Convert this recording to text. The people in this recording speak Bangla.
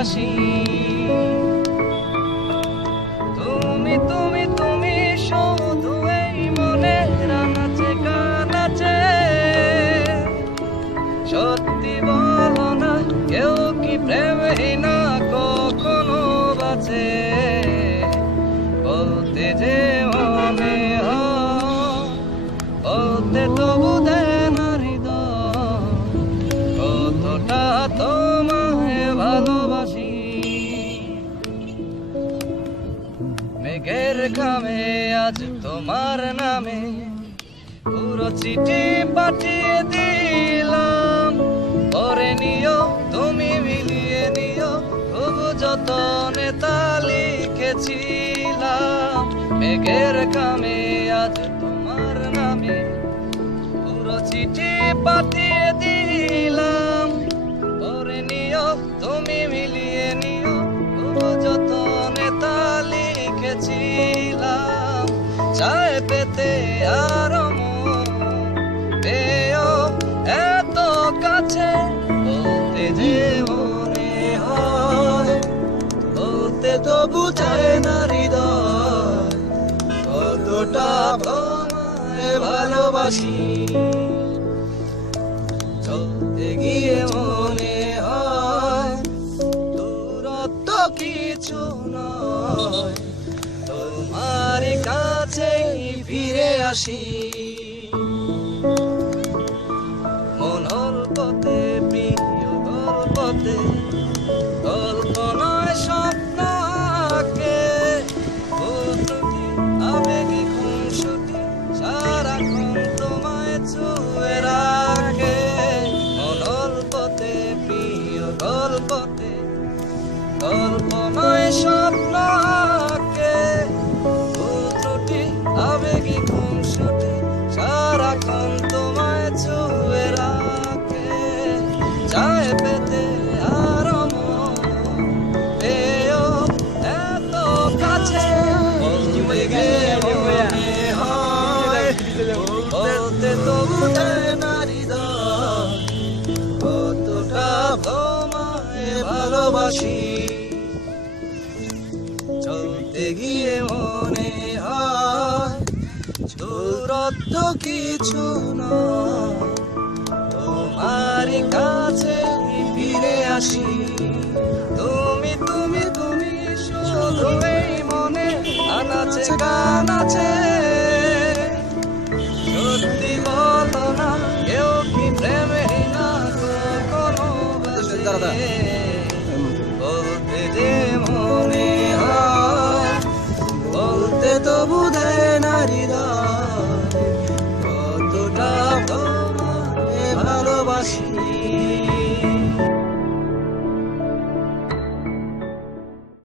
আসি। তুমি তুমি তুমি শুধু এই মনের আনাচে কানাচে। সত্যি বলো না, কেউ কি প্রেমহীনা কখনো বাঁচে? বলতে যে মনে হয়, বলতে তবু দেয় না হৃদয়, কতটা তোমায় ভালোবাসি। মেঘের ঘামে আজ তোমার নামে পুরো চিঠি পাঠিয়ে দিলাম। পরে নিও তুমি মিলিয়ে নিও, খুব যতনে তা লিখেছিলাম। মেঘের ঘামে আজ তোমার নামে পুরো চিঠি পাঠিয়ে দিলাম। পরে নিও তুমি মিলিয়ে নিও, খুব যতনে তা লিখেছিলাম। চায় পেতে আরো এত কাছে, বলতে যে মনে হয়, বলতে তো বুঝায় না হৃদয়, কতটা তোমায় ভালোবাসি। চলতে গিয়ে মনে হয় দূরত্ব কিছু নয়, তোমার কাছেই ফিরে আসি। গল্পতে প্রিয় গল্পতে, কল্পনায় স্বপ্ন আঁকে। ত্রুটি আবেগে খুনসুটি সারাক্ষণ তোমায় ছুঁয়ে রাখে। গল্পতে প্রিয় গল্পতে, কল্পনায় স্বপ্ন আঁকে। ত্রুটি আবেগে খুনসুটি সারাক্ষণ তোমায় ছুঁয়ে রাখে। চায় পেতে আরো পেও এত কাছে, বলতে গিয়ে মনে হয়, বলতে তো বুঝায় না হৃদয়, কতটা তোমায় ভালোবাসি। চলতে গিয়ে মনে হয় দূরত্ব কিছু নয়, তোমার কাছে ফিরে আসি। তুমি তুমি তুমি শুধু এই মনে আনাচে কানাচে। সত্যি বলো না, কেউ কি প্রেমহীনা কখনো বাঁচে?